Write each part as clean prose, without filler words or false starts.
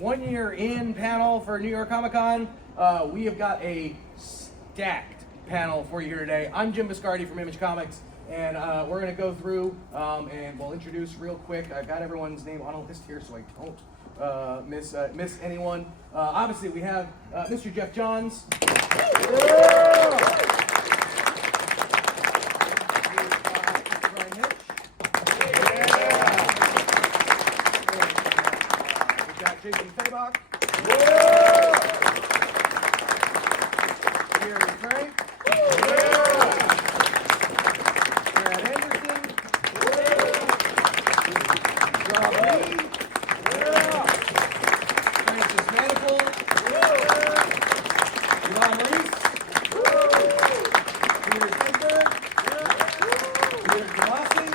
1 year in panel for New York Comic Con. We have got a stacked panel for you here today. I'm Jim Biscardi from Image Comics, and we're going to go through and we'll introduce real quick. I've got everyone's name on a list here so I don't miss anyone. Obviously, we have Mr. Geoff Johns. Bryan Hitch. We've got Fabok. Frank. Brad Anderson. Rob Lee. Francis Manapul. Reis. Peter Geiger. Peter Tomasi.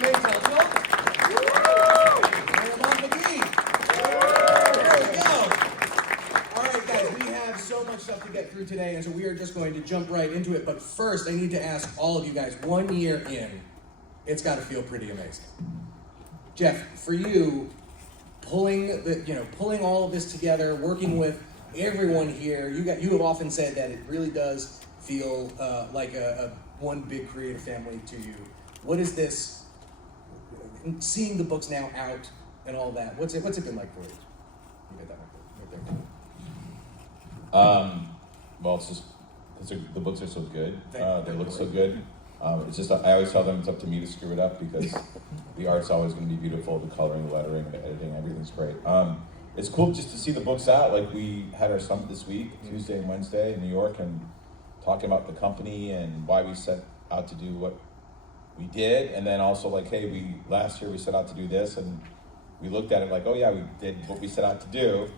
Mazel Tov. So much stuff to get through today, and so we are just going to jump right into it. But first, I need to ask all of you guys, 1 year in, it's got to feel pretty amazing. Geoff, for you, pulling all of this together, working with everyone here, you have often said that it really does feel like a one big creative family to you. What is this? Seeing the books now out and all that, what's it been like for you? You get that one right there. Well, it's just the books are so good. They look so good. It's just I always tell them it's up to me to screw it up because the art's always going to be beautiful. The coloring, the lettering, the editing, everything's great. It's cool just to see the books out. Like we had our summit this week, Tuesday and Wednesday in New York, and talking about the company and why we set out to do what we did, and then also like, hey, last year we set out to do this, and we looked at it like, oh yeah, we did what we set out to do.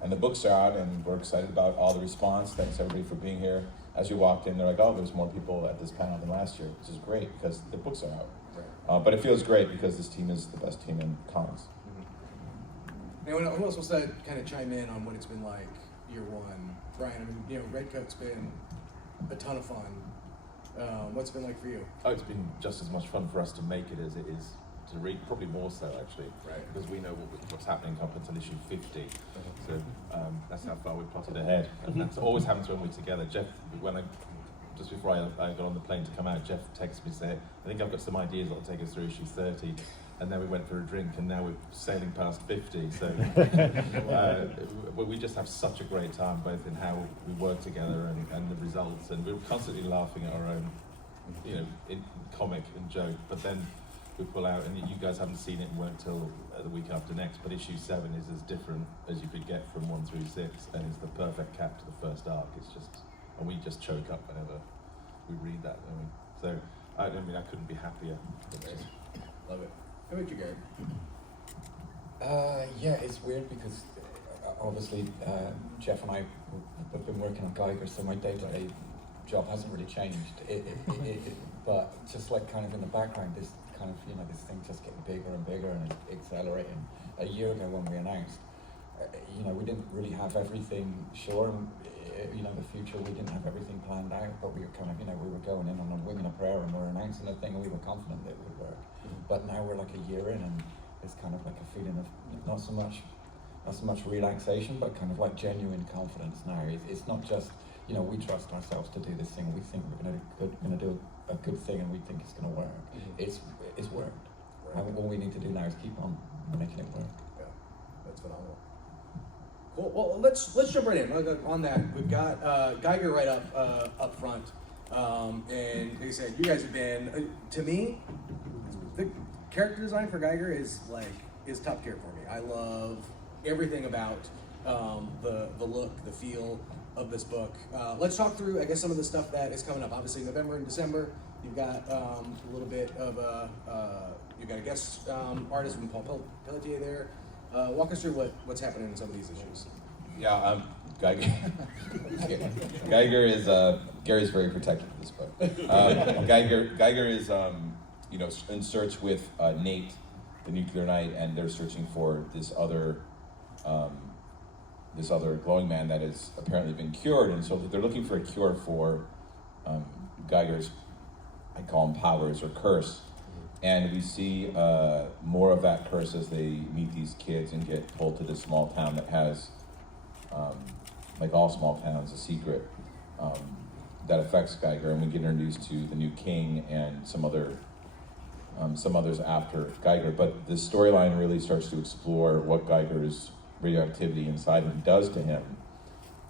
And the books are out, and we're excited about all the response. Thanks everybody for being here. As we walked in, they're like, oh, there's more people at this panel than last year, which is great because the books are out. Right. But it feels great because this team is the best team in comics. Mm-hmm. Anyone else wants to kind of chime in on what it's been like year one? Bryan, I mean, Redcoat's been a ton of fun. What's it been like for you? Oh, it's been just as much fun for us to make it as it is to read, probably more so actually, right. Because we know what's happening up until issue 50. So that's how far we plotted ahead, and that always happens when we're together. Geoff, just before I got on the plane to come out, Geoff texted me saying, "I think I've got some ideas that'll take us through issue 30." And then we went for a drink, and now we're sailing past 50. So we just have such a great time, both in how we work together and the results, and we're constantly laughing at our own, in comic and joke, but then we pull out, and you guys haven't seen it and won't till the week after next, but issue 7 is as different as you could get from 1 through 6, and it's the perfect cap to the first arc. It's just, and we just choke up whenever we read that. So I couldn't be happier. Love it. How about you, Gary? Yeah, it's weird because obviously Geoff and I have been working on Geiger, so my day-to-day job hasn't really changed. But just like kind of in the background, this kind of, this thing just getting bigger and bigger and accelerating. A year ago when we announced, we didn't really have everything sure. The future, we didn't have everything planned out, but we were kind of, we were going in on a wing and a prayer, and we're announcing a thing, and we were confident that it would work. But now we're like a year in, and it's kind of like a feeling of not so much relaxation, but kind of like genuine confidence now. It's not just, we trust ourselves to do this thing. We think we're going to do a good thing, and we think it's going to work. It's worked. Right. All we need to do now is keep on making it work. Yeah, that's phenomenal. Cool. Well, let's jump right in. On that, we've got Geiger right up front, and like I said, you guys have been to me. The character design for Geiger is top tier for me. I love everything about the look, the feel of this book. Let's talk through, I guess, some of the stuff that is coming up. Obviously, November and December, you've got a little bit of you've got a guest artist from Paul Pelletier there. Walk us through what's happening in some of these issues. Yeah, Geiger. Geiger is Gary's very protective of this book. Geiger is in search with Nate, the Nuclear Knight, and they're searching for this other glowing man that has apparently been cured, and so they're looking for a cure for Geiger's, I call them powers or curse. And we see more of that curse as they meet these kids and get pulled to this small town that has, like all small towns, a secret that affects Geiger, and we get introduced to the new king and some others after Geiger. But the storyline really starts to explore what Geiger's radioactivity inside him does to him,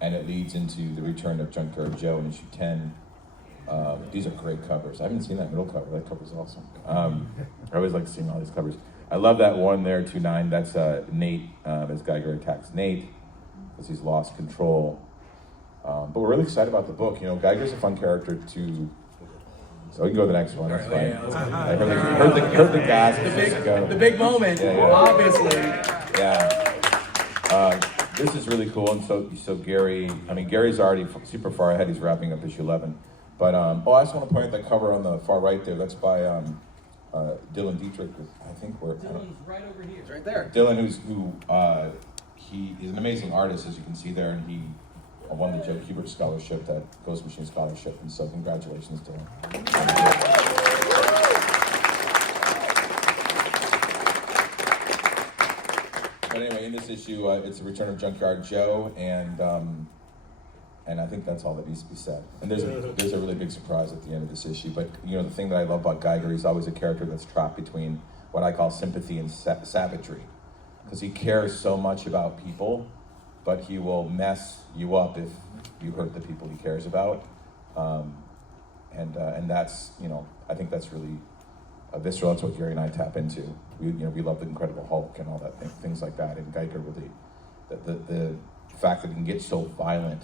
and it leads into the return of Junkyard Joe in issue 10. These are great covers. I haven't seen that middle cover. That cover's awesome. I always like seeing all these covers. I love that one there, 2-9. That's Nate as Geiger attacks Nate because he's lost control. But we're really excited about the book. You know, Geiger's a fun character to. So we can go to the next one. That's fine. Yeah, I heard the gas. The big moment, obviously. Yeah. This is really cool, and so Gary. I mean, Gary's already super far ahead. He's wrapping up issue 11. But I just want to point out that cover on the far right there. That's by Dylan Dietrich. I think Dylan's right over here. It's right there. Dylan, he is an amazing artist, as you can see there, and he won the Joe Kubert Scholarship, that Ghost Machine Scholarship, and so congratulations, Dylan. But anyway, in this issue, it's the return of Junkyard Joe, and I think that's all that needs to be said. And there's a really big surprise at the end of this issue. But you know, the thing that I love about Geiger, he's always a character that's trapped between what I call sympathy and savagery, because he cares so much about people, but he will mess you up if you hurt the people he cares about. And that's, you know, I think that's really visceral. That's what Gary and I tap into. We love the Incredible Hulk and all that things like that. And Geiger, really, the fact that he can get so violent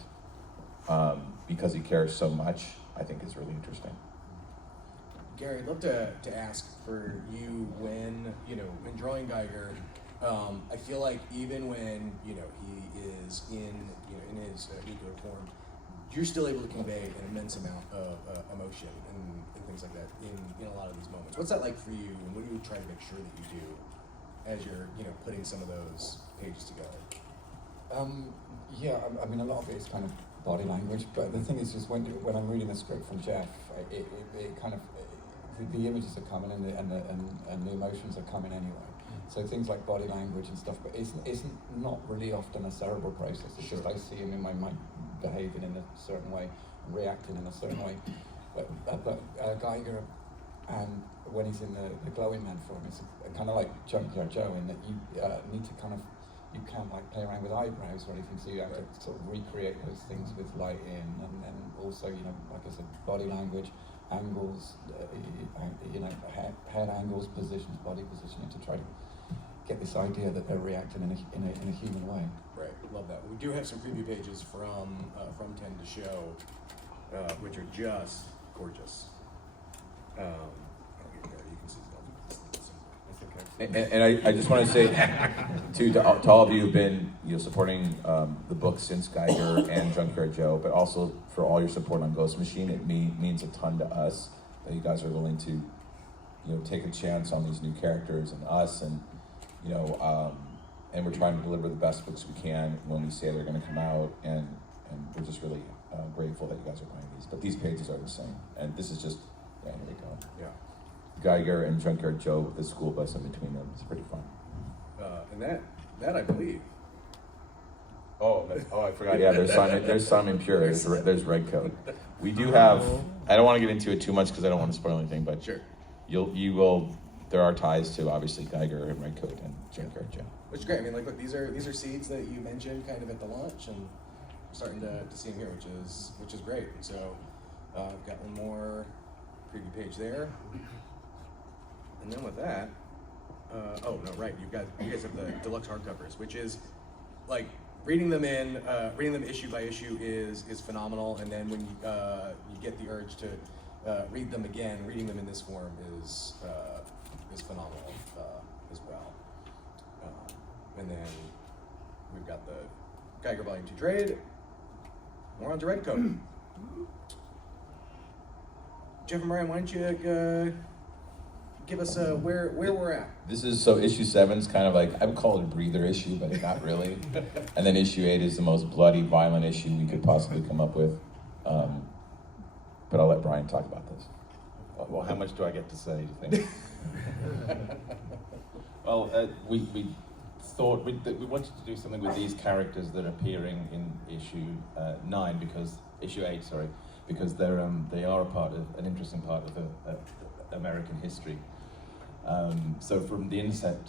because he cares so much, I think is really interesting. Gary, I'd love to ask for you when drawing Geiger, I feel like even when he is in his ego form, you're still able to convey an immense amount of emotion and things like that in a lot of these moments. What's that like for you, and what do you try to make sure that you do as you're putting some of those pages together? I mean, a lot of it is kind of body language, but the thing is just when I'm reading the script from Geoff, it kind of the images are coming and the emotions are coming anyway. So things like body language and stuff, but isn't not really often a cerebral process. It's just I see him in my mind behaving in a certain way, reacting in a certain way. But Geiger, and when he's in the glowing man form, it's kind of like Junkyard Joe in that you need to you can't like play around with eyebrows or anything, so you have to sort of recreate those things with lighting, and then also, like I said, body language, angles, head angles, positions, body positioning, to try to get this idea that they're reacting in a human way. Right, love that. We do have some preview pages from 10 to show, which are just gorgeous. I'll get there. You can see them. And I just want to say to all of you who've been supporting the book since Geiger and Junkyard Joe, but also for all your support on Ghost Machine. It means a ton to us that you guys are willing to take a chance on these new characters and us, and and we're trying to deliver the best books we can when we say they're going to come out, and we're just really grateful that you guys are buying these. But these pages are the same, and this is just here we go. Yeah. Geiger and Junkyard Joe with the school bus in between them. It's pretty fun. And that I believe. I forgot. Yeah, there's Simon Pure. There's Red Coat. We do have. I don't want to get into it too much because I don't want to spoil anything. But sure, you will. There are ties to obviously Geiger and Red Coat and Junkyard Joe. Which is great. I mean, look, these are seeds that you mentioned kind of at the launch, and we're starting to see them here, which is great. And so I've got one more preview page there. And then with that, you guys have the deluxe hardcovers, which is like reading them issue by issue is phenomenal. And then when you get the urge to read them again, reading them in this form is phenomenal as well. And then we've got the Geiger Volume 2 trade. More on to Red Coat. Geoff and Bryan, why don't you give us where we're at? This is issue 7 is kind of like, I would call it a breather issue, but not really. And then issue 8 is the most bloody, violent issue we could possibly come up with. But I'll let Bryan talk about this. Well, how much do I get to say, do you think? Well, we thought we wanted to do something with these characters that are appearing in issue 9 because issue 8, sorry, because they are a part of an interesting part of American history. So from the inset,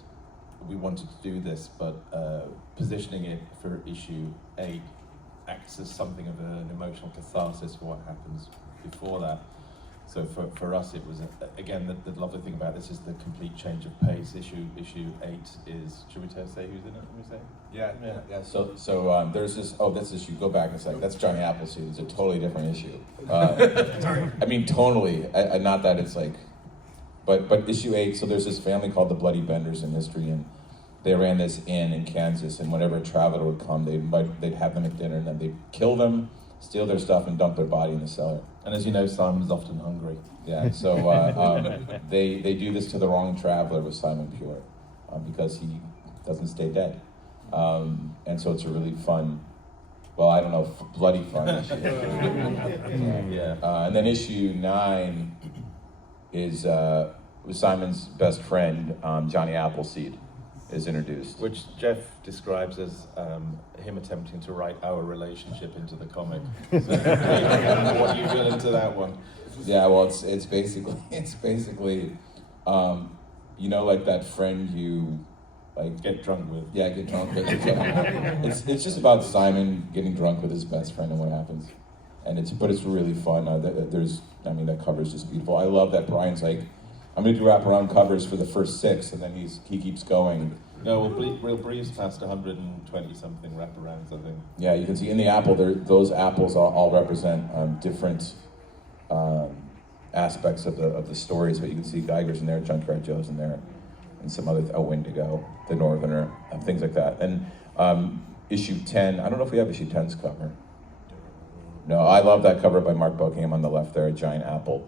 we wanted to do this, but positioning it for issue 8 acts as something of an emotional catharsis for what happens before that. So for us, it was, again, the lovely thing about this is the complete change of pace. Issue 8 is, should we say who's in it? Can we say? Yeah. So there's this, this issue, go back a second, that's Johnny Appleseed, it's a totally different issue. I mean, tonally, not that it's like, but issue 8, so there's this family called the Bloody Benders in history, and they ran this inn in Kansas, and whenever a traveler would come, they'd have them at dinner, and then they'd kill them, steal their stuff, and dump their body in the cellar. And as you know, Simon's often hungry. Yeah, so they do this to the wrong traveler with Simon Pure, because he doesn't stay dead. And so it's a really fun, well, I don't know, bloody fun issue. And then issue 9 is Simon's best friend, Johnny Appleseed, is introduced. Which Geoff describes as him attempting to write our relationship into the comic. So, what you feel into that one? Yeah, well, it's basically, you know, like that friend you like get drunk with. Yeah, get drunk with. It's just about Simon getting drunk with his best friend and what happens, and it's really fun. That cover is just beautiful. I love that Bryan's like, I'm going to do wraparound covers for the first 6, and then he keeps going. No, we'll breeze past 120 something wraparounds, I think. Yeah, you can see in the apple, those apples all represent different aspects of the stories. But you can see Geiger's in there, Junkyard Joe's in there, and some other Wendigo, the Northerner, things like that. And issue 10, I don't know if we have issue 10's cover. No, I love that cover by Mark Buckingham on the left there, a giant apple.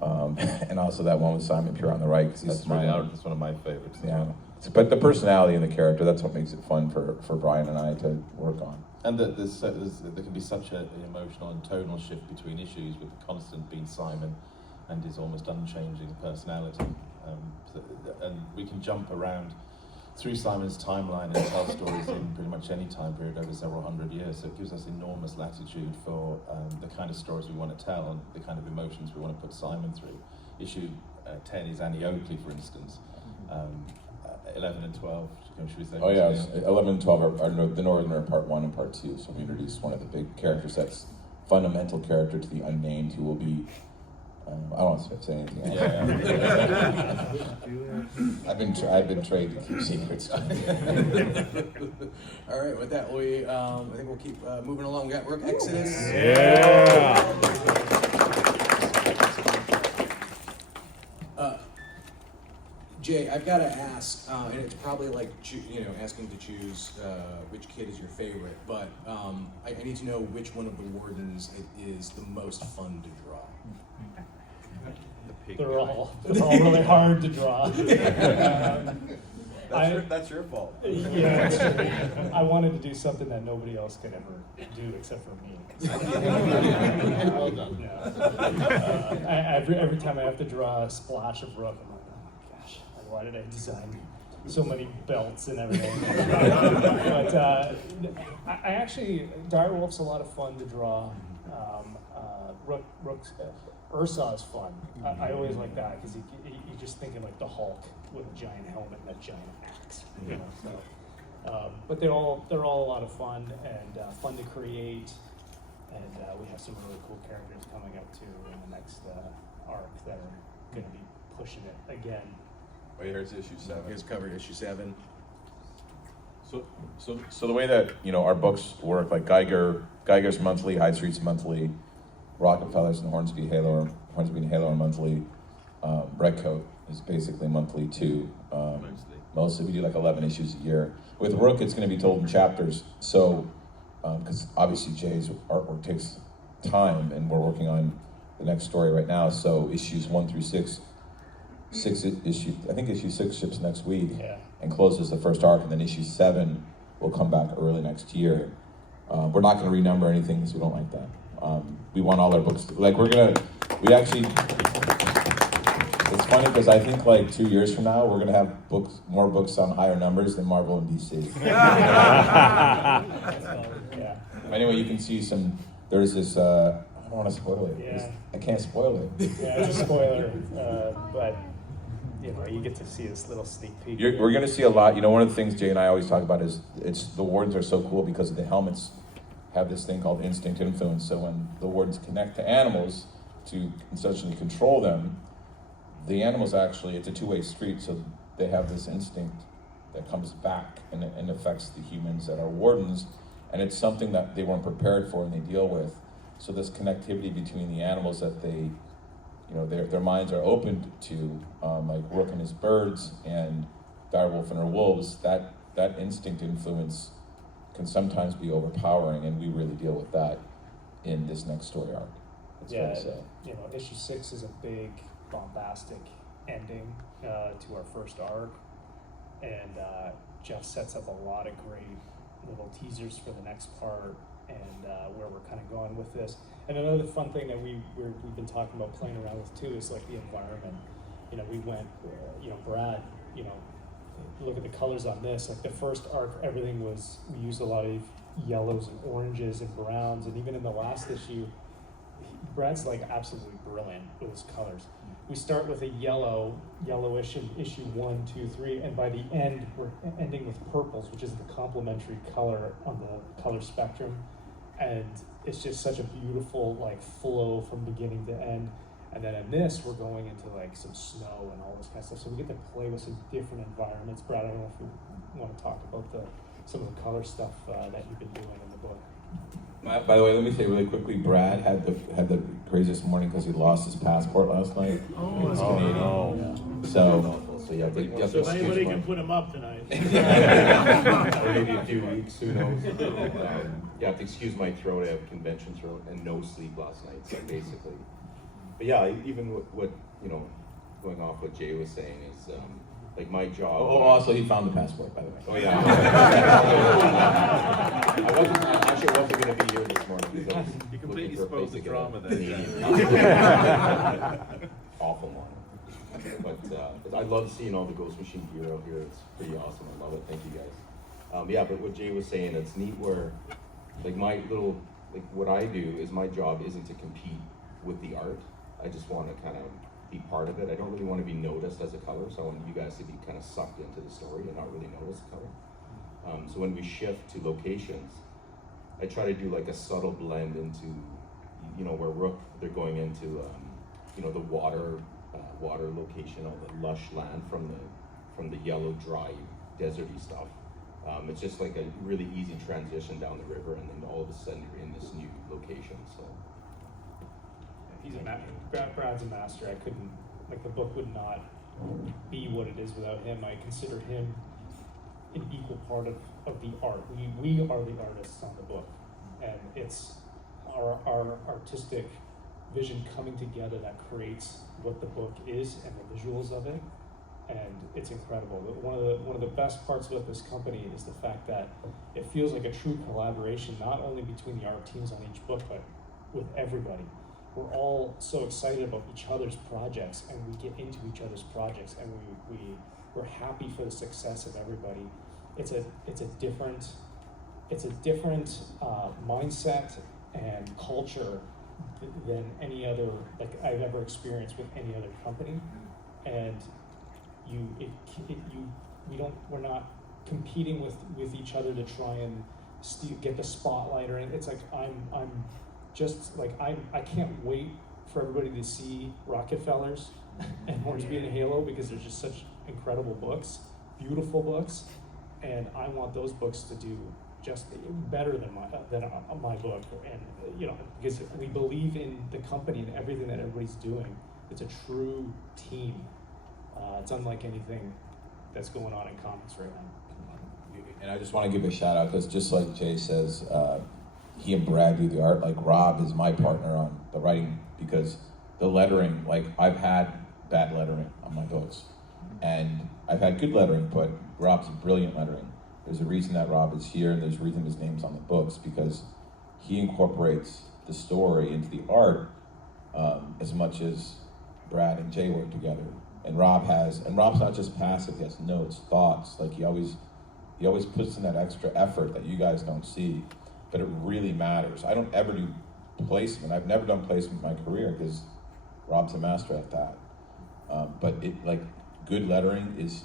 And also that one with Simon Pure on the right, because he's smiling. That's one of my favorites. Yeah, but the personality and the character, that's what makes it fun for Bryan and I to work on. And there can be such an emotional and tonal shift between issues, with the constant being Simon and his almost unchanging personality. And we can jump around through Simon's timeline and tell stories in pretty much any time period over several hundred years. So it gives us enormous latitude for the kind of stories we want to tell and the kind of emotions we want to put Simon through. Issue 10 is Annie Oakley, for instance. 11 and 12, should we say? Oh yeah, 11 and 12 are the Northerner Part 1 and Part 2. So we introduced one of the big characters, that's fundamental character to the Unnamed, who will be, I don't want to say anything else. Yeah. I've been trained to keep secrets. All right, with that, I think we'll keep moving along. We got Rook Exodus. Yeah. Jay, I've got to ask, and it's probably like asking to choose which kid is your favorite, but I need to know which one of the wardens is the most fun to draw. They're all really hard to draw. That's your fault. Yeah, it's true. I wanted to do something that nobody else could ever do except for me. Well done. Yeah. Every time I have to draw a splash of Rook, I'm like, oh my gosh, why did I design so many belts and everything? But I actually, Direwolf's a lot of fun to draw. Rook's Ursa is fun. I always like that because you just thinking like the Hulk with a giant helmet and a giant axe. You know, so. But they're all a lot of fun and fun to create. And we have some really cool characters coming up too in the next arc that are going to be pushing it again. Well, here's issue 7. Here's covered issue 7. So the way that our books work, like Geiger's monthly, Hyde Street's monthly, Rockefeller's and Hornsby and Halo are monthly. Redcoat is basically monthly too. Mostly we do like 11 issues a year. With Rook, it's going to be told in chapters. So, because obviously Jay's artwork takes time, and we're working on the next story right now. So issues 1 through 6. I think issue 6 ships next week, and closes the first arc, and then issue 7 will come back early next year. We're not going to renumber anything because we don't like that. We want all our books, we actually, It's funny because I think like 2 years from now, we're going to have more books on higher numbers than Marvel and DC. Yeah. Anyway, you can see there's this, I don't want to spoil it. Yeah. I can't spoil it. Yeah, it's a spoiler, but you get to see this little sneak peek. We're going to see a lot. One of the things Jay and I always talk about is the wardens are so cool because the helmets have this thing called instinct influence. So when the wardens connect to animals to essentially control them, the animals actually, it's a two-way street, so they have this instinct that comes back and affects the humans that are wardens, and it's something that they weren't prepared for and they deal with. So this connectivity between the animals that they, their minds are opened to, like Rook and his birds and Direwolf and her wolves, that instinct influence can sometimes be overpowering, and we really deal with that in this next story arc. That's fair to say. Issue 6 is a big, bombastic ending to our first arc, and Geoff sets up a lot of great little teasers for the next part and where we're kind of going with this. And another fun thing that we've been talking about playing around with too is like the environment. We went, Brad, look at the colors on this. Like the first arc, everything was, we used a lot of yellows and oranges and browns, and even in the last issue, Brad's like absolutely brilliant with his colors. We start with a yellowish in issue 1, 2, 3, and by the end, we're ending with purples, which is the complementary color on the color spectrum. And it's just such a beautiful like flow from beginning to end. And then in this, we're going into like some snow and all this kind of stuff. So we get to play with some different environments. Brad, I don't know if you want to talk about some of the color stuff that you've been doing in the book. By the way, let me say really quickly, Brad had the craziest morning because he lost his passport last night. He's Canadian. So you have to So if anybody can put him up tonight. Or maybe a few weeks, who knows? You have to excuse my throat. I have conventions and no sleep last night, so basically. But yeah, even what going off what Jay was saying is like my job. Also he found the passport, by the way. Oh yeah. I wasn't going to be here this morning because I was You completely looking for a spoke place the to get drama a there. Canadian. Awful morning. But I love seeing all the Ghost Machine gear out here. It's pretty awesome. I love it. Thank you guys. Yeah, but what Jay was saying, it's neat where, like what I do is my job isn't to compete with the art. I just want to kind of be part of it. I don't really want to be noticed as a color, so I want you guys to be kind of sucked into the story and not really notice the color. So when we shift to locations, I try to do like a subtle blend into, where Rook, they're going into, the water location, all the lush land from the yellow, dry, deserty stuff. It's just like a really easy transition down the river, and then all of a sudden you're in this new location. So He's Brad's a master. I couldn't, the book would not be what it is without him. I consider him an equal part of the art. We are the artists on the book, and it's our artistic vision coming together that creates what the book is and the visuals of it, and it's incredible. One of the best parts about this company is the fact that it feels like a true collaboration, not only between the art teams on each book, but with everybody. We're all so excited about each other's projects, and we get into each other's projects, and we're happy for the success of everybody. It's a different mindset and culture than any other I've ever experienced with any other company, and we're not competing with each other to try and get the spotlight or anything. It's like I can't wait for everybody to see Rockefellers and Hornsby and Halo, because they're just such incredible books, beautiful books, and I want those books to do just better than my book, and because we believe in the company and everything that everybody's doing. It's a true team. It's unlike anything that's going on in comics right now. And I just want to give a shout out because just like Jay says, he and Brad do the art. Like Rob is my partner on the writing because the lettering, like I've had bad lettering on my books and I've had good lettering, but Rob's brilliant lettering. There's a reason that Rob is here and there's a reason his name's on the books, because he incorporates the story into the art as much as Brad and Jay work together. And Rob's not just passive, he has notes, thoughts, like he always puts in that extra effort that you guys don't see, but it really matters. I don't ever do placement. I've never done placement in my career because Rob's a master at that. But like good lettering it's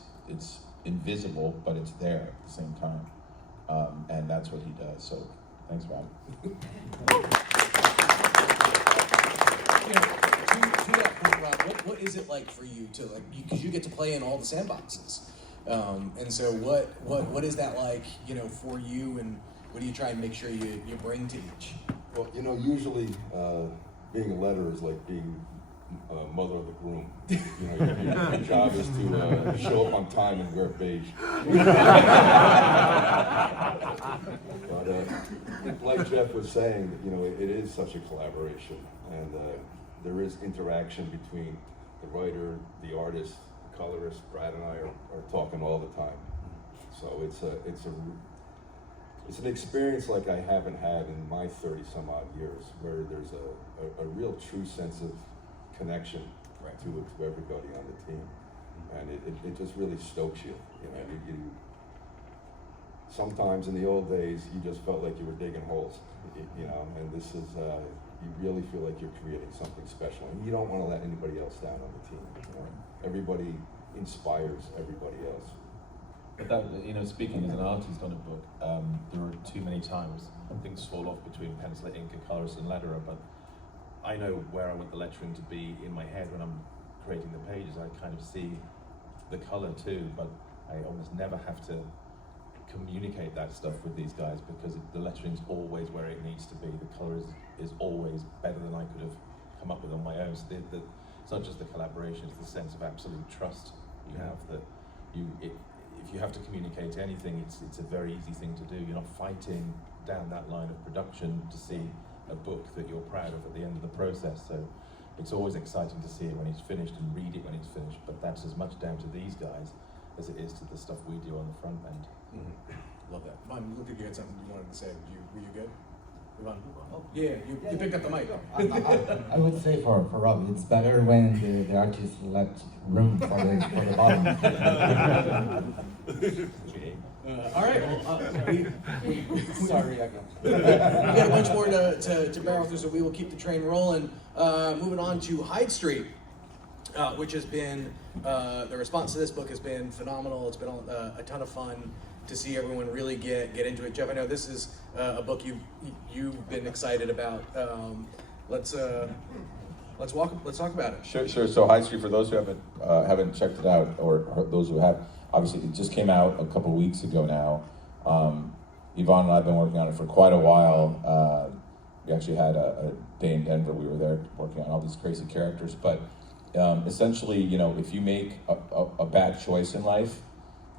invisible, but it's there at the same time. And that's what he does. So thanks, Rob. To that point, Rob, what is it like for you to because you get to play in all the sandboxes, and so what is that like, for you, and what do you try and make sure you bring to each? Well, usually being a letterer is like being mother of the groom. Your job is to show up on time and wear beige. But like Geoff was saying, it is such a collaboration, and there is interaction between the writer, the artist, the colorist. Brad and I are talking all the time. So it's an experience like I haven't had in my 30 some odd years, where there's a real true sense of connection to everybody on the team, and it just really stokes you. You sometimes in the old days you just felt like you were digging holes, and this is you really feel like you're creating something special, and you don't want to let anybody else down on the team. Everybody inspires everybody else. But that, speaking as an artist on a book, there are too many times things fall off between pencil, ink, and colorist and letterer, but I know where I want the lettering to be in my head when I'm creating the pages. I kind of see the color too, but I almost never have to communicate that stuff with these guys because the lettering's always where it needs to be. The color is always better than I could have come up with on my own. So it's not just the collaboration, it's the sense of absolute trust you have that if you have to communicate anything, it's a very easy thing to do. You're not fighting down that line of production to see a book that you're proud of at the end of the process. So it's always exciting to see it when it's finished and read it when it's finished, but that's as much down to these guys as it is to the stuff we do on the front end. Mm-hmm. Love that. Mom, look like you had something you wanted to say. Were you good? Yvonne? Oh, yeah, you picked up the mic. I would say for Rob, it's better when the artist let room for the bottom. All right. Well, Sorry, I got. we got a bunch more to barrel through, so we will keep the train rolling. Moving on to Hyde Street, which has been the response to this book has been phenomenal. It's been a ton of fun to see everyone really get into it. Geoff, I know this is a book you've been excited about. Let's talk about it. Sure. So Hyde Street, for those who haven't checked it out, or those who have, obviously it just came out a couple weeks ago now. Yvonne and I have been working on it for quite a while. We actually had a day in Denver. We were there working on all these crazy characters. But essentially, if you make a bad choice in life,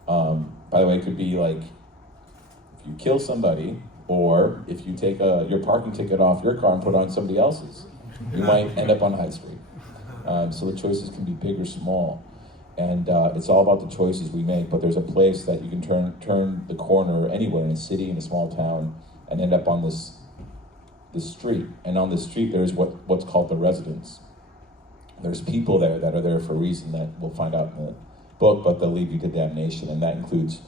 by the way, it could be like if you kill somebody, or if you take your parking ticket off your car and put it on somebody else's, you might end up on Hyde Street. So the choices can be big or small. And it's all about the choices we make, but there's a place that you can turn the corner anywhere in a city, in a small town, and end up on this street. And on this street, there's what's called the residence. There's people there that are there for a reason that we'll find out in the book, but they'll leave you to damnation, and that includes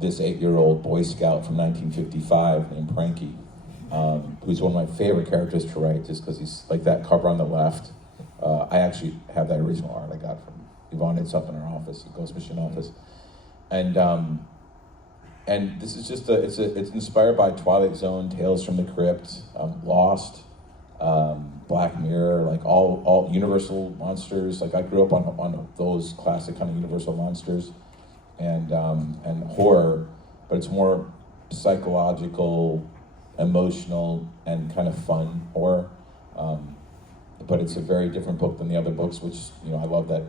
this 8-year-old Boy Scout from 1955 named Pranky, who's one of my favorite characters to write, just because he's like that cover on the left. I actually have that original art I got from Yvonne. It's up in our office, the Ghost Machine office, and this is just it's inspired by Twilight Zone, Tales from the Crypt, Lost, Black Mirror, like all Universal monsters. Like I grew up on those classic kind of Universal monsters, and horror, but it's more psychological, emotional, and kind of fun horror. But it's a very different book than the other books, which I love that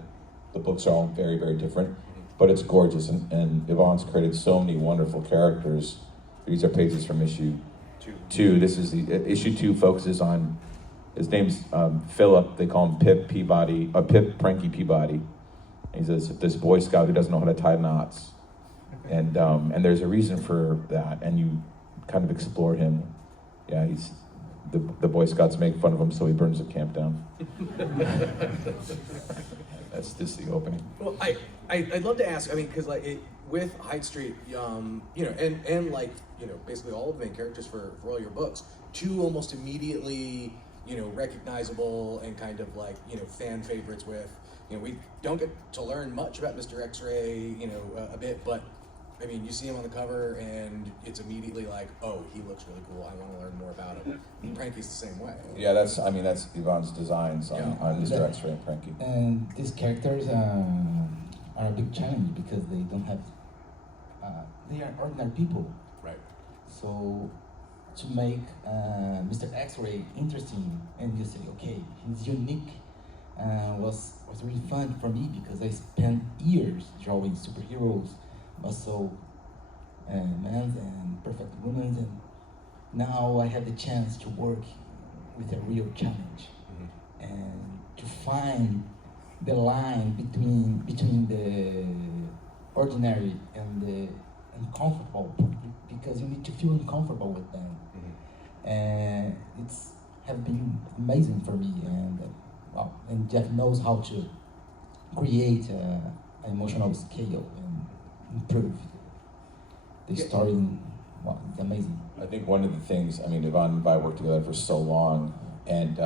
the books are all very, very different. But it's gorgeous, and Yvonne's created so many wonderful characters. These are pages from issue 2. This is the issue 2 focuses on. His name's Philip. They call him Pip Pranky Peabody. He's this Boy Scout who doesn't know how to tie knots, and there's a reason for that. And you kind of explore him. Yeah, he's the Boy Scouts make fun of him, so he burns the camp down. That's just the opening. Well, I'd love to ask. I mean, because like with Hyde Street, you know, and like basically all of the main characters for all your books, two almost immediately recognizable and kind of like fan favorites. With we don't get to learn much about Mr. X-Ray, a bit, but I mean, you see him on the cover and it's immediately like, oh, he looks really cool. I want to learn more about him. And Pranky's the same way. Yeah, that's Yvonne's designs on Mr. X-Ray and Pranky. And these characters are a big challenge because they don't have, they are ordinary people. Right. So to make Mr. X-Ray interesting and you say, okay, he's unique, was really fun for me because I spent years drawing superheroes, muscle men and perfect women, and now I have the chance to work with a real challenge and to find the line between the ordinary and the uncomfortable, because you need to feel uncomfortable with them. And it's have been amazing for me, and and Geoff knows how to create an emotional scale and improve the story. Wow, it's amazing. I think one of the things, I mean, Yvonne and I worked together for so long, and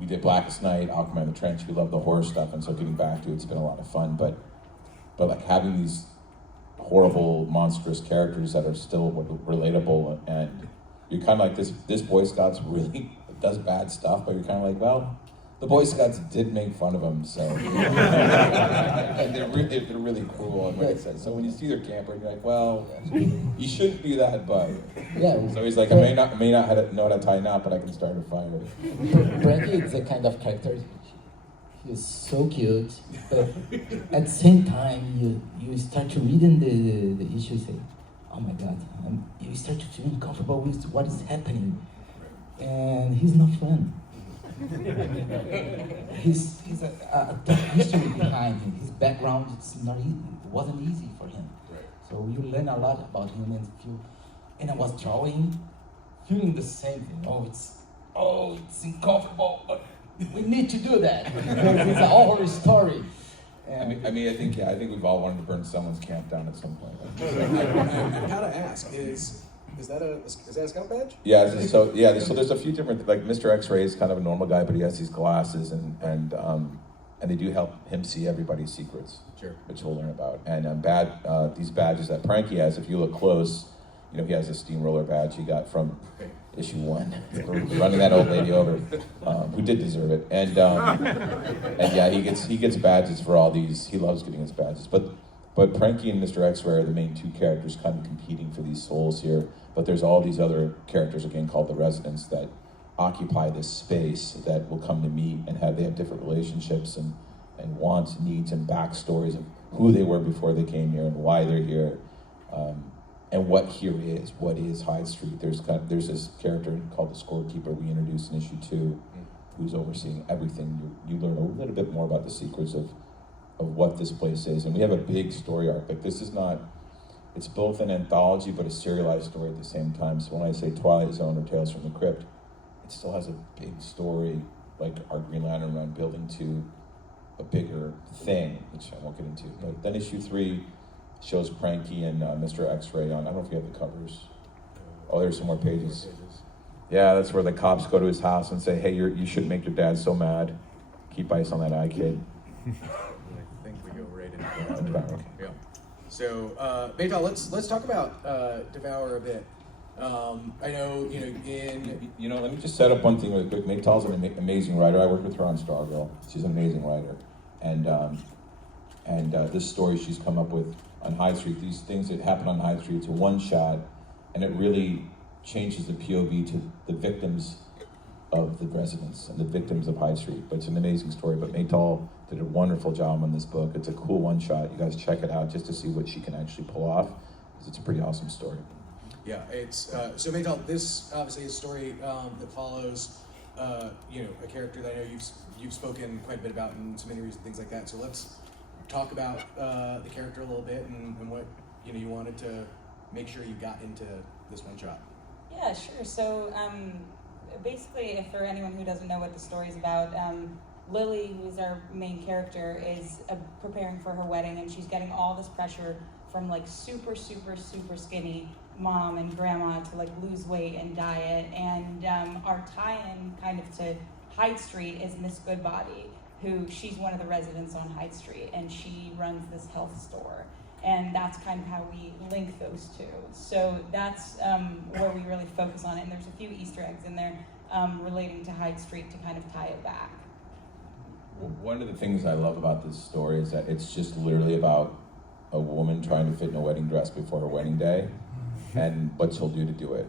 we did Blackest Night, Aquaman the Trench, we love the horror stuff, and so getting back to it's been a lot of fun, but like having these horrible, monstrous characters that are still relatable, and you're kind of like, this Boy Scouts really does bad stuff, but you're kind of like, well, the Boy Scouts did make fun of him, so and they're really cruel and what it says. So when you see their camper, you're like, well, you shouldn't do that, but so he's like, I may not know how to tie a knot, but I can start a fire. Frankie is a kind of character. He is so cute, but at the same time, you start to read in the issue, say, oh my God, you start to feel uncomfortable with what is happening, and he's not fun. He's a tough history behind him. His background, it wasn't easy for him. Right. So you learn a lot about him and I was drawing, feeling the same thing. It's uncomfortable, but we need to do that because it's a horror story. I mean, I think we've all wanted to burn someone's camp down at some point. I gotta ask, is that a scout badge? Yeah, so there's a few different, like Mr. X-Ray is kind of a normal guy, but he has these glasses and they do help him see everybody's secrets, Sure. which we'll learn about. And these badges that Pranky has, if you look close, he has a steamroller badge he got from issue 1, running that old lady over, who did deserve it. And yeah, he gets badges for all these. He loves getting his badges, but Pranky and Mr. X-Ray are the main two characters kind of competing for these souls here. But there's all these other characters, again, called the Residents, that occupy this space that will come to meet and they have different relationships and wants, needs, and backstories of who they were before they came here and why they're here, and what here is. What is Hyde Street? There's this character called the Scorekeeper we introduced in issue 2, who's overseeing everything. You learn a little bit more about the secrets of what this place is, and we have a big story arc. Like this is not, it's both an anthology but a serialized story at the same time. So when I say Twilight Zone or Tales from the Crypt, it still has a big story, like our Green Lantern Run, building to a bigger thing, which I won't get into. But then issue 3 shows Pranky and Mr. X-Ray on, I don't know if you have the covers. Oh, there's some more pages. Yeah, that's where the cops go to his house and say, hey, you shouldn't make your dad so mad. Keep ice on that eye, kid. I think we go right into that. Yeah. So, Maytal, let's talk about Devour a bit. I know, let me just set up one thing really quick. Maytal's an amazing writer. I worked with her on Stargirl. She's an amazing writer. And this story she's come up with on Hyde Street, these things that happen on Hyde Street, it's a one-shot, and it really changes the POV to the victims of the residents and the victims of Hyde Street. But it's an amazing story. But Maytal did a wonderful job on this book. It's a cool one-shot. You guys check it out just to see what she can actually pull off, because it's a pretty awesome story. Yeah, it's so Maytal, this obviously is a story that follows a character that I know you've spoken quite a bit about in some interviews and things like that. So let's talk about the character a little bit and what you wanted to make sure you got into this one shot. Yeah, sure. So basically, if for anyone who doesn't know what the story's about, Lily, who's our main character, is preparing for her wedding, and she's getting all this pressure from like super, super, super skinny mom and grandma to like lose weight and diet. And our tie-in kind of to Hyde Street is Miss Goodbody, who she's one of the residents on Hyde Street, and she runs this health store. And that's kind of how we link those two. So that's where we really focus on it. And there's a few Easter eggs in there relating to Hyde Street to kind of tie it back. One of the things I love about this story is that it's just literally about a woman trying to fit in a wedding dress before her wedding day, and what she'll do to do it.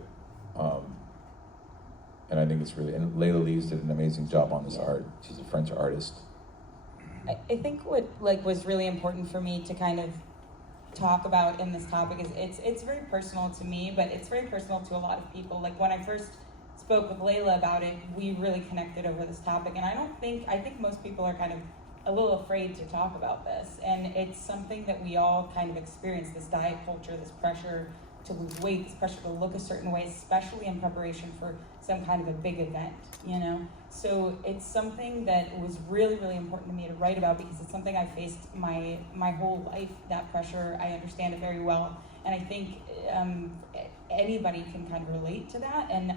And I think it's really, and Layla Lees did an amazing job on this art. She's a French artist. I think what was really important for me to kind of talk about in this topic is it's very personal to me, but it's very personal to a lot of people. Like when I first spoke with Layla about it, we really connected over this topic, and I think most people are kind of a little afraid to talk about this, and it's something that we all kind of experience, this diet culture, this pressure to lose weight, this pressure to look a certain way, especially in preparation for some kind of a big event, you know? So it's something that was really, really important to me to write about, because it's something I faced my whole life, that pressure. I understand it very well, and I think anybody can kind of relate to that, and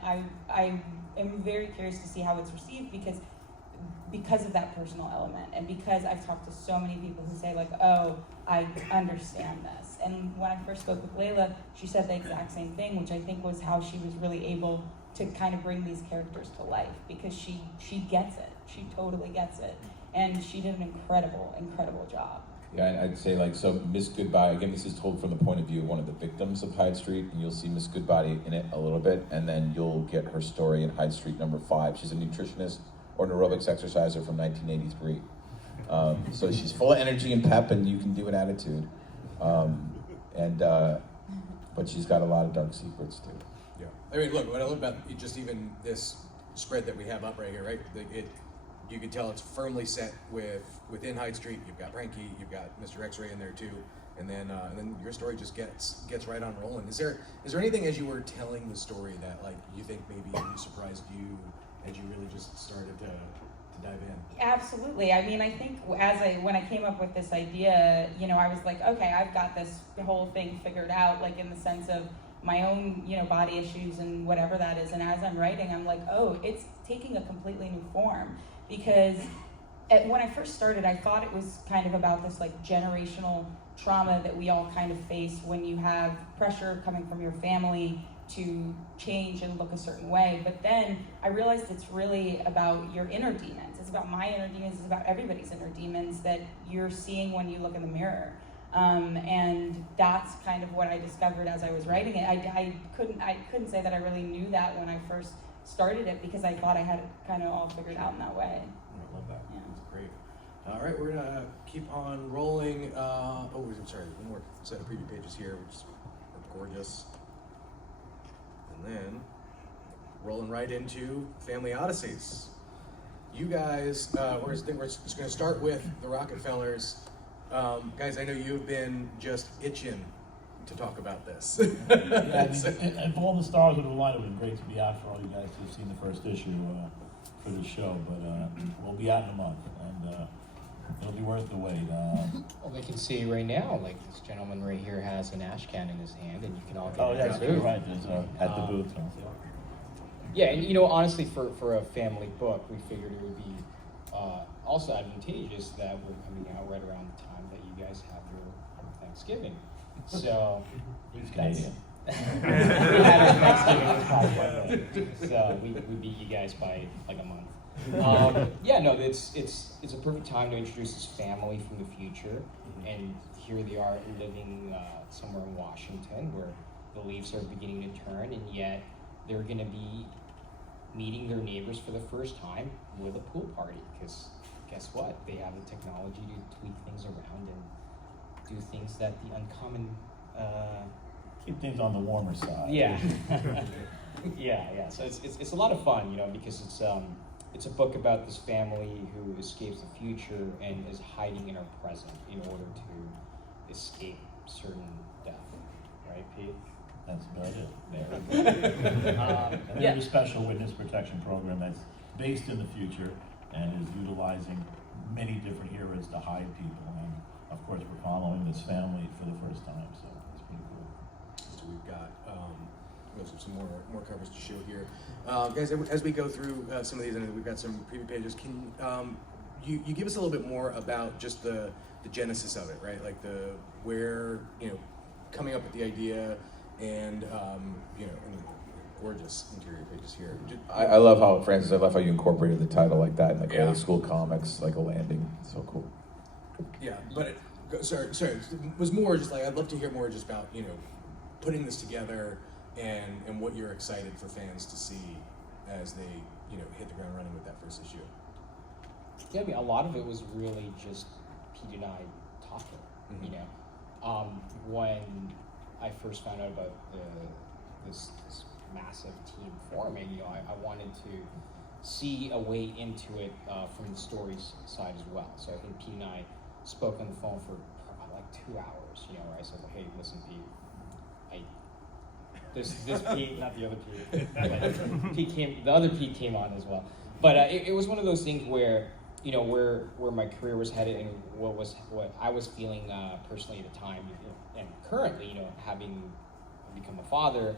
I am very curious to see how it's received, because of that personal element, and because I've talked to so many people who say like, oh, I understand this. And when I first spoke with Layla, she said the exact same thing, which I think was how she was really able to kind of bring these characters to life, because she gets it. She totally gets it. And she did an incredible, incredible job. Yeah, and I'd say like, so Miss Goodbody, again, this is told from the point of view of one of the victims of Hyde Street, and you'll see Miss Goodbody in it a little bit, and then you'll get her story in Hyde Street number 5. She's a nutritionist or an aerobics exerciser from 1983. So she's full of energy and pep, and you can do an attitude. But she's got a lot of dark secrets too. Yeah. I mean, look, what I love about just even this spread that we have up right here, right? You can tell it's firmly set within Hyde Street. You've got Frankie, you've got Mr. X-Ray in there too, and then your story just gets right on rolling. Is there anything as you were telling the story that like you think maybe really surprised you as you really just started to dive in? Absolutely. I mean, I think when I came up with this idea, you know, I was like, okay, I've got this whole thing figured out, like in the sense of my own, you know, body issues and whatever that is. And as I'm writing, I'm like, oh, it's taking a completely new form, because when I first started, I thought it was kind of about this like generational trauma that we all kind of face when you have pressure coming from your family to change and look a certain way. But then I realized it's really about your inner demons. It's about my inner demons. It's about everybody's inner demons that you're seeing when you look in the mirror. And that's kind of what I discovered as I was writing it. I couldn't say that I really knew that when I first started it, because I thought I had it kind of all figured out in that way. I love that. Yeah. That's great. All right, we're gonna keep on rolling. I'm sorry, one more set of preview pages here, which are gorgeous. And then rolling right into Family Odysseys. You guys, we're just going to start with the Rockefellers. Guys, I know you've been just itching to talk about this. And for all the stars that have lined up, it's been great to be out for all you guys who've seen the first issue for this show. But we'll be out in a month, and it'll be worth the wait. Well, they can see right now, like this gentleman right here has an ash can in his hand, and you can all get Oh, it that's too. right. There's at the booth. Yeah, and you know, honestly, for a family book, we figured it would be also advantageous that we're coming out right around the time that you guys have your Thanksgiving. So He's Canadian. we had our Thanksgiving, so we beat you guys by like a month. Yeah, no, it's a perfect time to introduce this family from the future, and here they are living somewhere in Washington where the leaves are beginning to turn, and yet they're going to be meeting their neighbors for the first time with a pool party, because guess what? They have the technology to tweak things around and do things that the uncommon Keep things on the warmer side. yeah. yeah. So it's a lot of fun, you know, because it's a book about this family who escapes the future and is hiding in our present in order to escape certain death. Right, Pete? That's about it. There. And there's a special witness protection program that's based in the future, and is utilizing many different eras to hide people. And of course, we're following this family for the first time, so it's pretty cool. So we've got we also have some more covers to show here, guys. As we go through some of these, and we've got some preview pages. Can you give us a little bit more about just the genesis of it, right? Like the where coming up with the idea, and and gorgeous interior pages here. I love how, Francis, I love how you incorporated the title like that, like Yeah. old school comics, like a landing. So cool. Yeah, but sorry, it was more just like I'd love to hear more just about putting this together and what you're excited for fans to see as they hit the ground running with that first issue. Yeah, I mean, a lot of it was really just Pete and I talking. When I first found out about this massive team forming, I wanted to see a way into it from the stories side as well. So I think Pete and I spoke on the phone for like 2 hours. Where I said, "Hey, listen, Pete, this Pete, not the other Pete. The other Pete came on as well. But it was one of those things where where my career was headed and what I was feeling personally at the time, and currently, having become a father,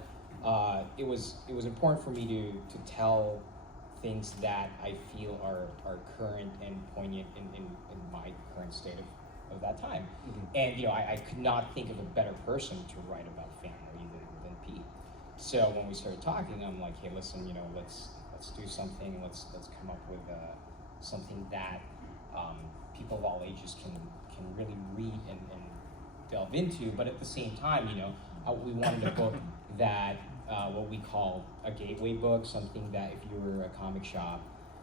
it was important for me to tell things that I feel are current and poignant in my current state of that time. Mm-hmm. And I could not think of a better person to write about family than Pete. So when we started talking, I'm like, hey, listen, let's do something. Let's come up with something that people of all ages can really read and delve into. But at the same time, we wanted a book that what we call a gateway book, something that if you were a comic shop,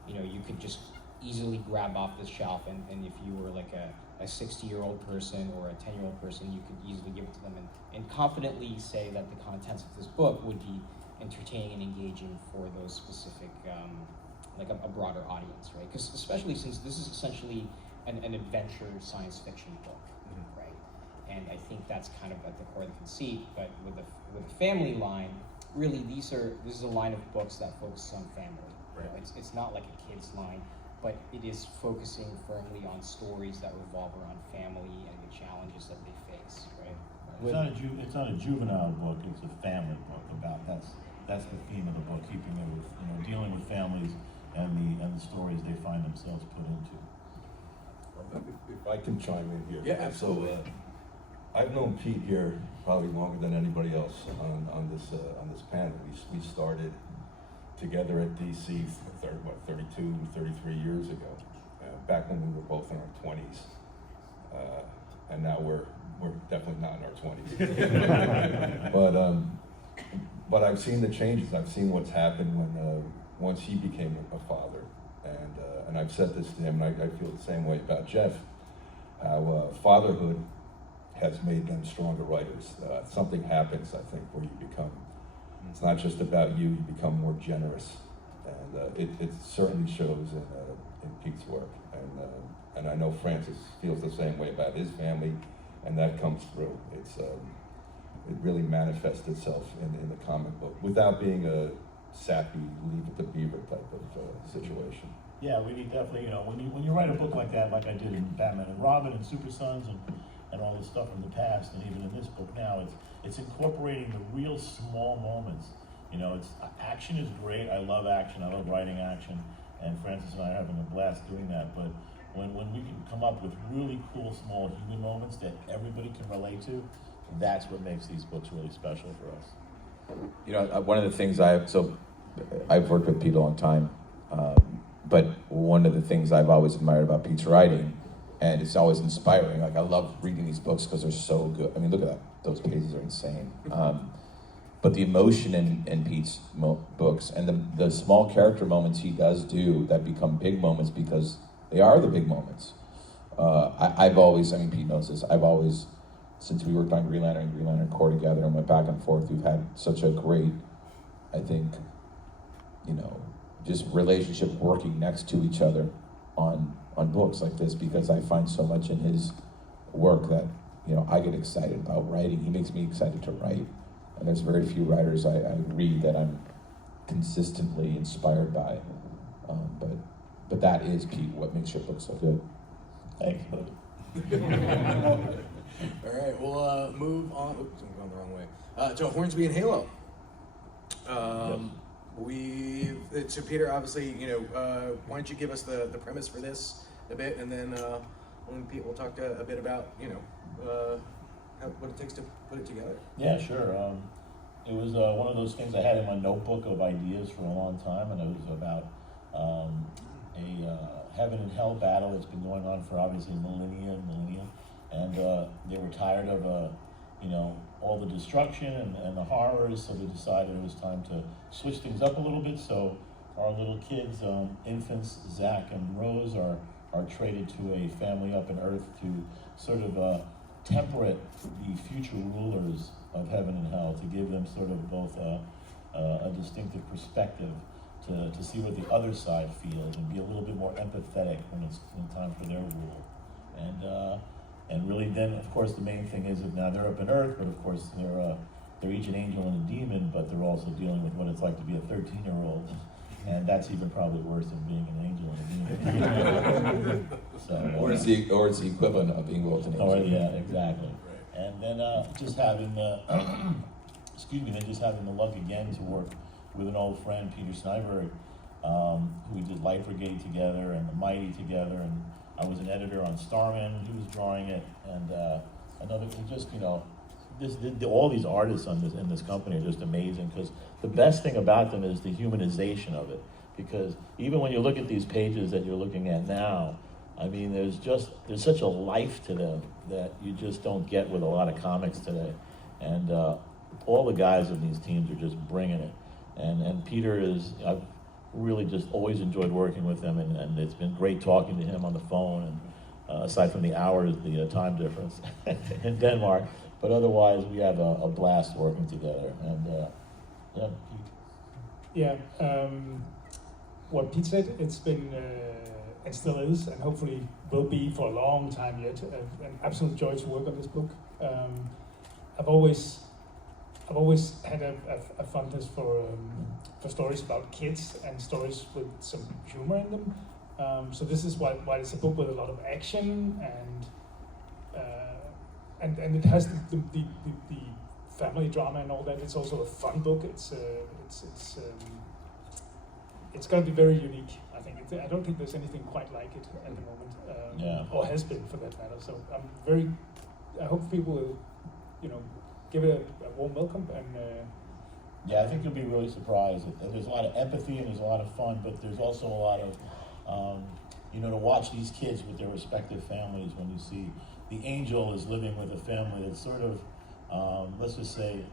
you could just easily grab off the shelf, and if you were like a 60-year-old person or a 10-year-old person, you could easily give it to them and confidently say that the contents of this book would be entertaining and engaging for those specific, like a broader audience, right? Because especially since this is essentially an adventure science fiction book, right? And I think that's kind of at the core of the conceit. But with the family line, really this is a line of books that focuses on family. Right. It's not like a kid's line, but it is focusing firmly on stories that revolve around family and the challenges that they face, right? It's not a juvenile book, it's a family book about, that's the theme of the book, keeping it with, dealing with families and the stories they find themselves put into. If I can chime in here. Yeah, absolutely. So, I've known Pete here probably longer than anybody else on this panel. We started together at DC 32, 33 years ago, back when we were both in our 20s, and now we're definitely not in our 20s. But I've seen the changes. I've seen what's happened when once he became a father, and I've said this to him, and I feel the same way about Geoff. How fatherhood has made them stronger writers. Something happens, I think, where you become. It's not just about you become more generous, and it certainly shows in Pete's work, and I know Francis feels the same way about his family, and that comes through. It really manifests itself in the comic book without being a sappy Leave It to Beaver type of situation. Yeah, we need definitely, when you write a book like that, like I did in Batman and Robin and Super Sons and all this stuff from the past, and even in this book now, it's incorporating the real small moments. Action is great. I love action. I love writing action, and Francis and I are having a blast doing that. But when we can come up with really cool, small human moments that everybody can relate to, that's what makes these books really special for us. One of the things I've worked with Pete a long time, but one of the things I've always admired about Pete's writing, and it's always inspiring. Like I love reading these books because they're so good. I mean, look at that; those pages are insane. But the emotion in Pete's books and the small character moments he does do that become big moments because they are the big moments. I've always, Pete knows this. I've always, since we worked on Green Lantern and Green Lantern Corps together and went back and forth, we've had such a great, I think, just relationship working next to each other on books like this, because I find so much in his work that, I get excited about writing. He makes me excited to write. And there's very few writers I read that I'm consistently inspired by. But but that is, Pete, what makes your book so good. Thanks, buddy. All right, we'll move on. Oops, I'm going the wrong way. To Hornsby and Halo. So Peter, obviously, why don't you give us the premise for this a bit, and then Pete will talk a bit about, what it takes to put it together. Yeah, sure. It was one of those things I had in my notebook of ideas for a long time, and it was about a heaven and hell battle that's been going on for obviously millennia, and they were tired of all the destruction and the horrors, so they decided it was time to switch things up a little bit. So our little kids, infants Zach and Rose, are traded to a family up in Earth to sort of temperate the future rulers of heaven and hell, to give them sort of both a distinctive perspective to see what the other side feels and be a little bit more empathetic when it's time for their rule. And really then, of course, the main thing is that now they're up in Earth, but of course they're each an angel and a demon, but they're also dealing with what it's like to be a 13-year-old. And that's even probably worse than being an angel and a demon. Or it's the equivalent of being willed to nature. Oh, yeah, exactly. And then just having the luck again to work with an old friend, Peter Snyberg, who we did Light Brigade together and The Mighty together, and I was an editor on Starman. He was drawing it, and all these artists in this company are just amazing, because the best thing about them is the humanization of it. Because even when you look at these pages that you're looking at now, I mean, there's such a life to them that you just don't get with a lot of comics today. And all the guys in these teams are just bringing it. And Peter I've really just always enjoyed working with him, and it's been great talking to him on the phone, and aside from the hours, the time difference in Denmark. But otherwise, we have a blast working together. And what Pete said, it's been, and still is, and hopefully will be for a long time yet, an absolute joy to work on this book. I've always had a fondness for stories about kids and stories with some humor in them. So this is why it's a book with a lot of action, and it has the family drama and all that. It's also a fun book. It's going to be very unique, I think. I don't think there's anything quite like it at the moment, or has been for that matter. So I hope people will, give it a warm welcome. And I think you'll be really surprised. There's a lot of empathy and there's a lot of fun, but there's also a lot of, to watch these kids with their respective families. When you see the angel is living with a family that's sort of, let's just say,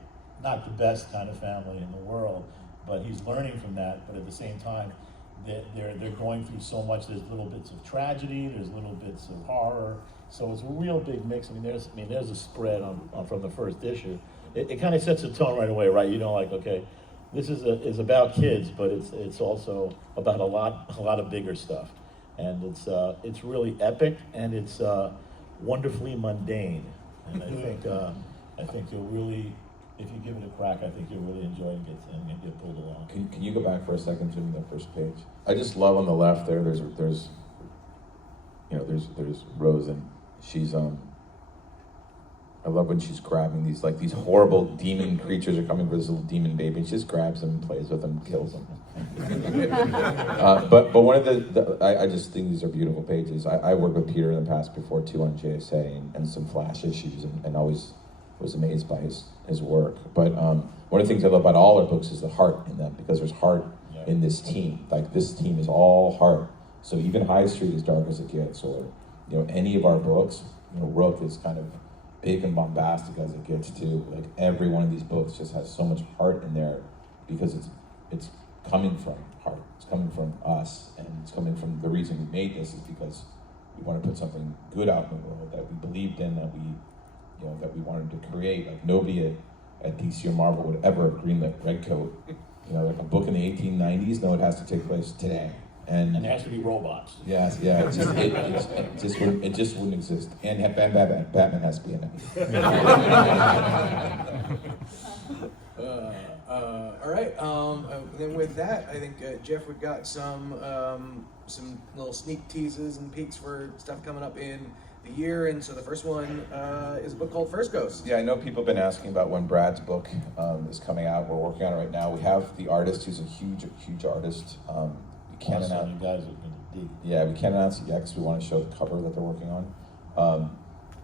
not the best kind of family in the world, but he's learning from that. But at the same time, they're going through so much. There's little bits of tragedy, there's little bits of horror. So it's a real big mix. There's a spread on from the first issue. It kind of sets a tone right away, right? Okay, this is about kids, but it's also about a lot of bigger stuff, and it's really epic, and it's wonderfully mundane. And I think you'll really, if you give it a crack, I think you'll really enjoy it and get pulled along. Can you go back for a second to the first page? I just love on the left there. There's Rose, and she's I love when she's grabbing these horrible demon creatures are coming for this little demon baby, and she just grabs them and plays with them and kills them. But one of I just think these are beautiful pages. I worked with Peter in the past before too on JSA and some Flash issues, and always was amazed by his work. But one of the things I love about all our books is the heart in them, because there's heart in this team. Like, this team is all heart. So even Hyde Street, as dark as it gets, or any of our books, Rook is kind of big and bombastic as it gets too. Like, every one of these books just has so much heart in there, because it's coming from heart. It's coming from us, and it's coming from the reason we made this is because we want to put something good out in the world that we believed in, that we wanted to create. Like, nobody at DC or Marvel would ever greenlit Redcoat. Like a book in the 1890s. No, it has to take place today. And there has to be robots. Yes, yeah. It just wouldn't exist. And Batman has to be in it. All All right. Then with that, I think Geoff, we've got some little sneak teases and peeks for stuff coming up in the year. And so the first one is a book called First Ghost. Yeah, I know people have been asking about when Brad's book is coming out. We're working on it right now. We have the artist, who's a huge artist. We can't announce. You guys are gonna dig. Yeah, we can't announce it yet because we want to show the cover that they're working on.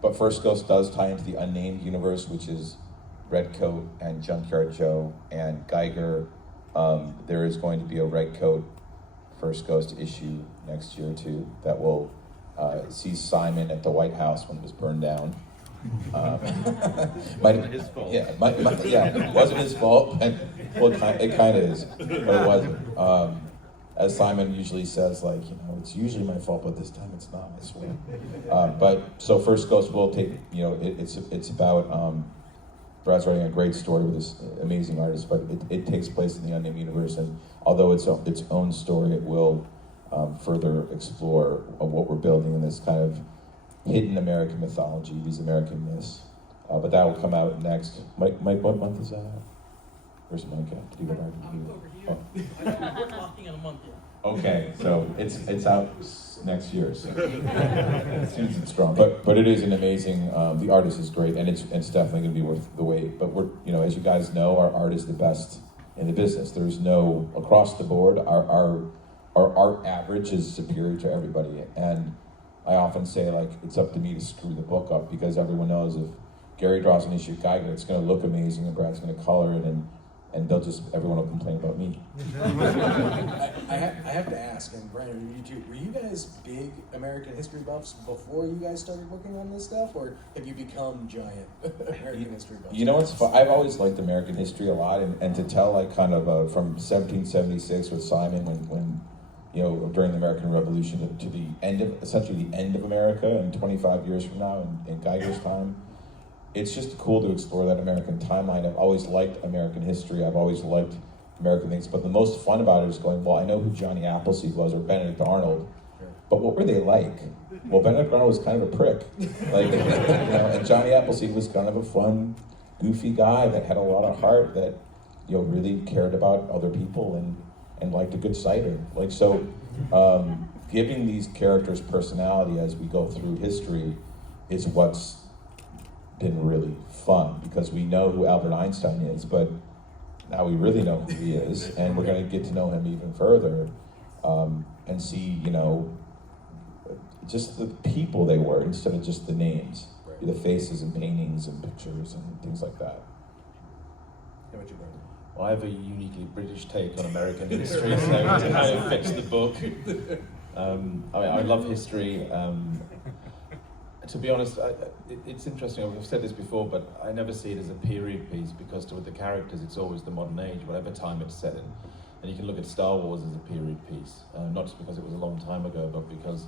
But First Ghost does tie into the Unnamed universe, which is Redcoat and Junkyard Joe and Geiger. There is going to be a Redcoat First Ghost issue next year too that will see Simon at the White House when it was burned down. Wasn't his fault. Yeah, it wasn't his fault. And, well, it kind of is, but it wasn't. As Simon usually says, like, it's usually my fault, but this time it's not, I swear. But so First Ghost will take, it's about, Brad's writing a great story with this amazing artist, but it takes place in the Unnamed universe, and although it's its own story, it will further explore what we're building in this kind of hidden American mythology, these American myths. But that will come out next. Mike, what month is that out? Where's Mike at? Did he go back? I'm over here. We're talking in a month yet. Okay, so it's out next year, so as soon as it's strong. But it is an amazing. The artist is great, and it's definitely going to be worth the wait. But we're as you guys know, our art is the best in the business. There's no across the board. Our art average is superior to everybody, and I often say like it's up to me to screw the book up because everyone knows if Gary draws an issue of Geiger, it's going to look amazing, and Brad's going to color it, and everyone will complain about me. I have to ask, and Bryan, you two, were you guys big American history buffs before you guys started working on this stuff, or have you become giant American history buffs? It's fun. I've always liked American history a lot, and to tell like kind of from 1776 with Simon when during the American Revolution to the end of essentially the end of America, and 25 years from now in Geiger's time. It's just cool to explore that American timeline. I've always liked American history. I've always liked American things. But the most fun about it is going, well, I know who Johnny Appleseed was or Benedict Arnold, but what were they like? Well, Benedict Arnold was kind of a prick. And Johnny Appleseed was kind of a fun, goofy guy that had a lot of heart that, really cared about other people and liked a good cider. Giving these characters personality as we go through history is what's been really fun, because we know who Albert Einstein is, but now we really know who he is, and we're going to get to know him even further, and see, just the people they were instead of just the names, the faces and paintings and pictures and things like that. How about you, Bryan? Well, I have a uniquely British take on American history, so to kind of fits the book. I love history. To be honest, it's interesting. I've said this before, but I never see it as a period piece because with the characters, it's always the modern age, whatever time it's set in. And you can look at Star Wars as a period piece, not just because it was a long time ago, but because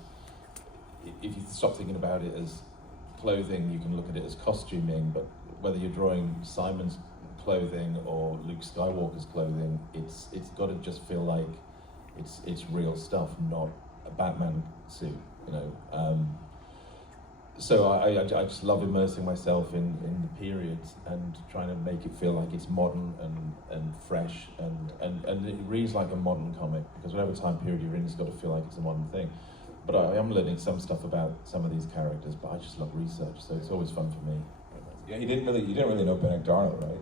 if you stop thinking about it as clothing, you can look at it as costuming. But whether you're drawing Simon's clothing or Luke Skywalker's clothing, it's got to just feel like it's real stuff, not a Batman suit, So I just love immersing myself in the periods and trying to make it feel like it's modern and fresh and it reads like a modern comic, because whatever time period you're in, it's got to feel like it's a modern thing. But I am learning some stuff about some of these characters, but I just love research, so it's always fun for me. Yeah, you didn't really know Benedict Arnold, right?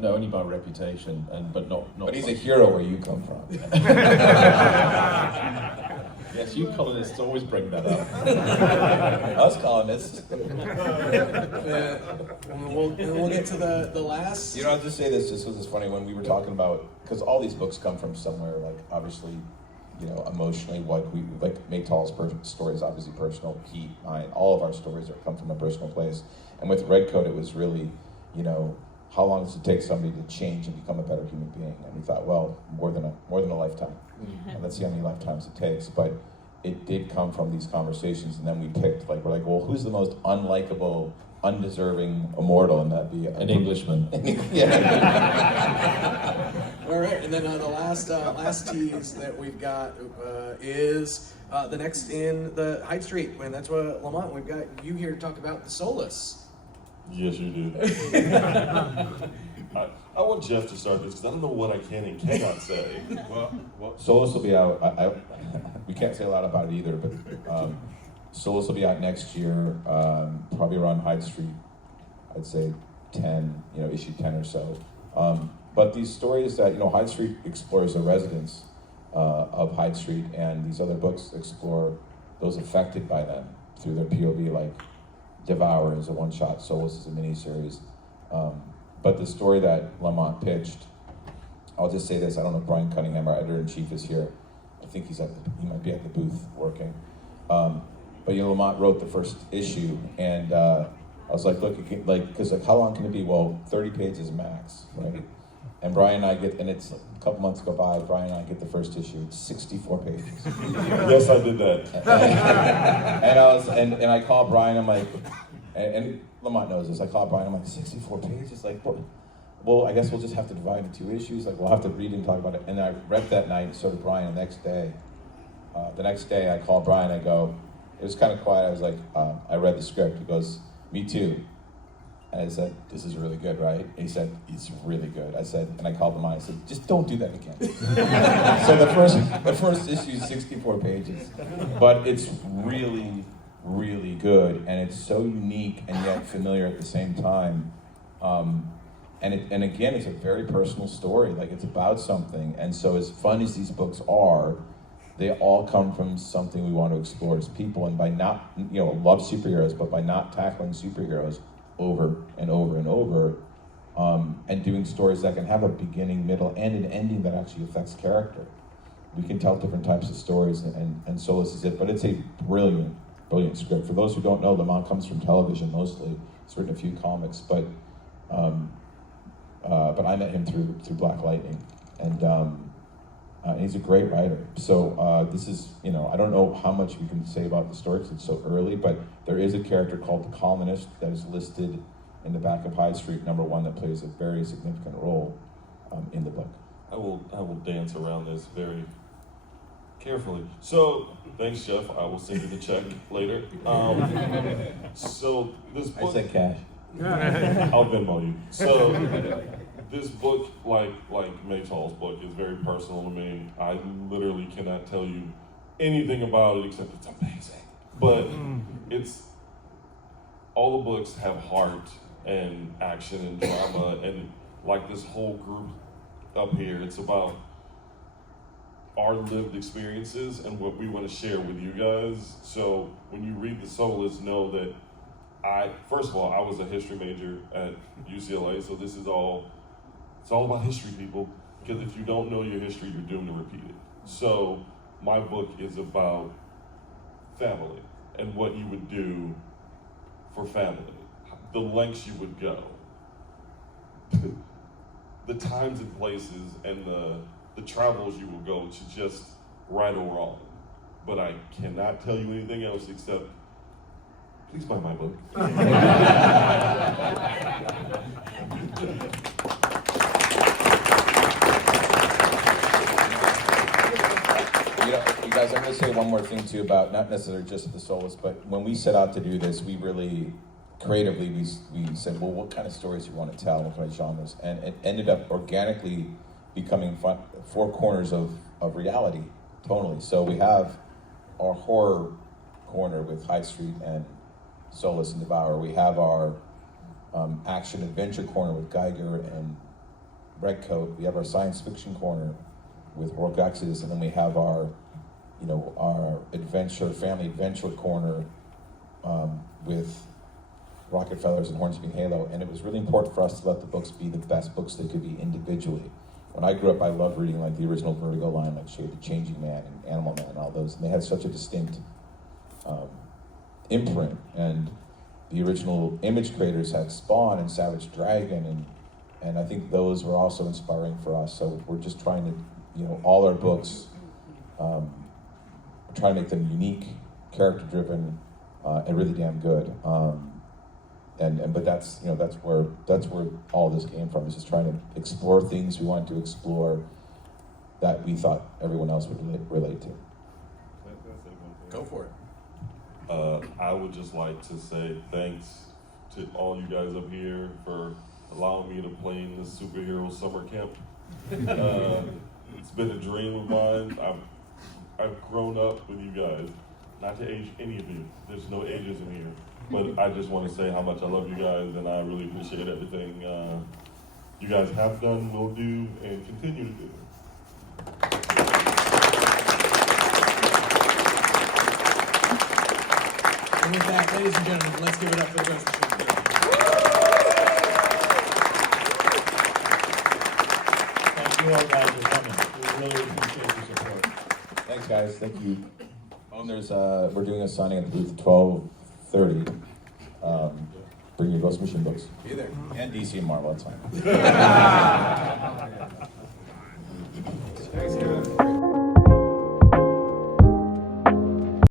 No, only by reputation, but not. But he's a hero where you come from. Yes, you colonists always bring that up. Us colonists. We'll get to the last. I'll just say this just because it's funny when we were talking about, because all these books come from somewhere, like obviously, emotionally, what we like. Maytal's story is obviously personal. Pete, mine, all of our stories come from a personal place. And with Redcoat, it was really, how long does it take somebody to change and become a better human being? And we thought, well, more than a lifetime. And let's see how many lifetimes it takes. But it did come from these conversations, and then we picked, we're like, well, who's the most unlikable, undeserving immortal? And that'd be an Englishman. Yeah. All right, and then the last tease that we've got is the next in the Hyde Street, and that's what Lamont. We've got you here to talk about the Soless. Yes, you do. I want Geoff to start this because I don't know what I can and cannot say. Well, Soless will be out. We can't say a lot about it either, but Soless will be out next year, probably around Hyde Street. I'd say 10, issue 10 or so. But these stories that, Hyde Street explores the residents of Hyde Street, and these other books explore those affected by them through their POV, like Devour is a one-shot, Soless is a miniseries. But the story that Lamont pitched, I'll just say this, I don't know if Brian Cunningham, our editor-in-chief, is here. I think he might be at the booth working. But Lamont wrote the first issue, and I was like, look, because how long can it be? Well, 30 pages max, right? And Brian and I and it's a couple months go by, Brian and I get the first issue, it's 64 pages. Yes, I did that. And I called Brian, I'm like, and Lamont knows this, I called Brian, I'm like, 64 pages? Like, what? Well, I guess we'll just have to divide into 2 issues, like we'll have to read and talk about it. And I read that night, and so did Brian the next day. The next day I called Brian, I go, it was kind of quiet, I was like, I read the script, he goes, me too. And I said, this is really good, right? And he said, it's really good. I said, and I called him on, I said, just don't do that again. So the first issue is 64 pages, but it's really, really good, and it's so unique and yet familiar at the same time. And again, it's a very personal story, like it's about something. And so as fun as these books are, they all come from something we want to explore as people, and by not, love superheroes, but by not tackling superheroes over and over and over, and doing stories that can have a beginning, middle, and an ending that actually affects character. We can tell different types of stories, and Soless is it, but it's a brilliant, brilliant script. For those who don't know, Lamont comes from television mostly. He's written a few comics, but I met him through Black Lightning, and he's a great writer. So this is, I don't know how much we can say about the story because it's so early, but there is a character called the Colonist that is listed in the back of Hyde Street, #1, that plays a very significant role in the book. I will dance around this very carefully. So, thanks, Geoff. I will send you the check later. So this book, I said cash. I'll Venmo you. So this book, like Maytal's book, is very personal to me. I literally cannot tell you anything about it except it's amazing. But all the books have heart and action and drama, and like this whole group up here, it's about our lived experiences and what we want to share with you guys. So when you read the Soless, know that first of all, I was a history major at UCLA, so it's all about history, people, because if you don't know your history, you're doomed to repeat it. So my book is about family and what you would do for family, the lengths you would go, the times and places, and the travels you will go to just right or wrong. But I cannot tell you anything else except please buy my book. You guys, I'm going to say one more thing too about not necessarily just the Soless, but when we set out to do this, we really creatively we said, well, what kind of stories do you want to tell, what kind of genres, and it ended up organically becoming 4 corners of reality, totally. So we have our horror corner with Hyde Street and Soless and Devour. We have our action adventure corner with Geiger and Redcoat. We have our science fiction corner with Rook Exodus, and then we have our family adventure corner with Rockefellers and Hornsby and Halo. And it was really important for us to let the books be the best books they could be individually. When I grew up, I loved reading like the original Vertigo line, like Shade the Changing Man and Animal Man and all those, and they had such a distinct imprint. And the original Image creators had Spawn and Savage Dragon, and I think those were also inspiring for us. So we're just trying to, all our books, we're trying to make them unique, character-driven, and really damn good. But that's where all this came from. Is just trying to explore things we wanted to explore that we thought everyone else would relate to. Go for it. I would just like to say thanks to all you guys up here for allowing me to play in this superhero summer camp. It's been a dream of mine. I've grown up with you guys. Not to age any of you. There's no ages in here. But I just want to say how much I love you guys, and I really appreciate everything you guys have done, will do, and continue to do. And with that, ladies and gentlemen, let's give it up for the Ghost Machine. Thank you all guys for coming. We really appreciate your support. Thanks, guys. Thank you. Oh, and there's we're doing a signing at the booth at 12:30. Bring your Ghost Machine books. Be there. And DC and Marvel, that's fine.